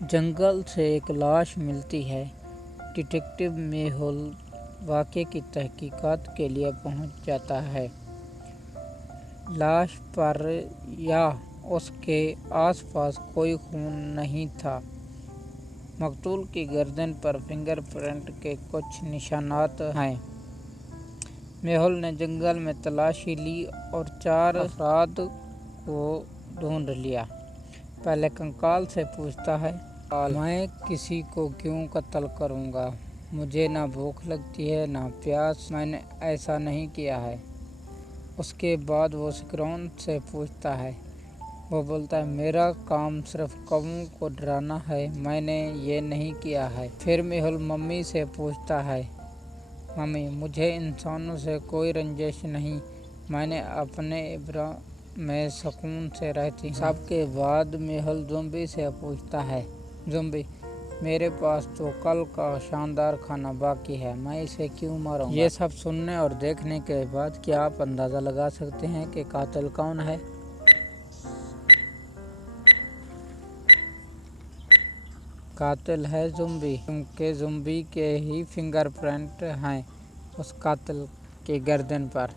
जंगल से एक लाश मिलती है। डिटेक्टिव मेहुल वाक़े की तहकीकात के लिए पहुंच जाता है। लाश पर या उसके आसपास कोई खून नहीं था। मकतूल की गर्दन पर फिंगरप्रिंट के कुछ निशानात हैं। मेहुल ने जंगल में तलाशी ली और 4 अफराद को ढूंढ लिया। पहले कंकाल से पूछता है, मैं किसी को क्यों कत्ल करूंगा? मुझे ना भूख लगती है ना प्यास, मैंने ऐसा नहीं किया है। उसके बाद वो सिकरौन से पूछता है। वो बोलता है, मेरा काम सिर्फ कौवों को डराना है, मैंने ये नहीं किया है। फिर मेहुल मम्मी से पूछता है, मम्मी मुझे इंसानों से कोई रंजिश नहीं, मैंने अपने इब्रा में सुकून से रहती हूँ। सबके बाद मेहुल ज़ोंबी से पूछता है, ज़ोंबी मेरे पास तो कल का शानदार खाना बाकी है, मैं इसे क्यों मारूंगा? ये सब सुनने और देखने के बाद क्या आप अंदाज़ा लगा सकते हैं कि कातिल कौन है? कातिल है ज़ोंबी, क्योंकि ज़ोंबी के ही फिंगरप्रिंट हैं उस कातिल की गर्दन पर।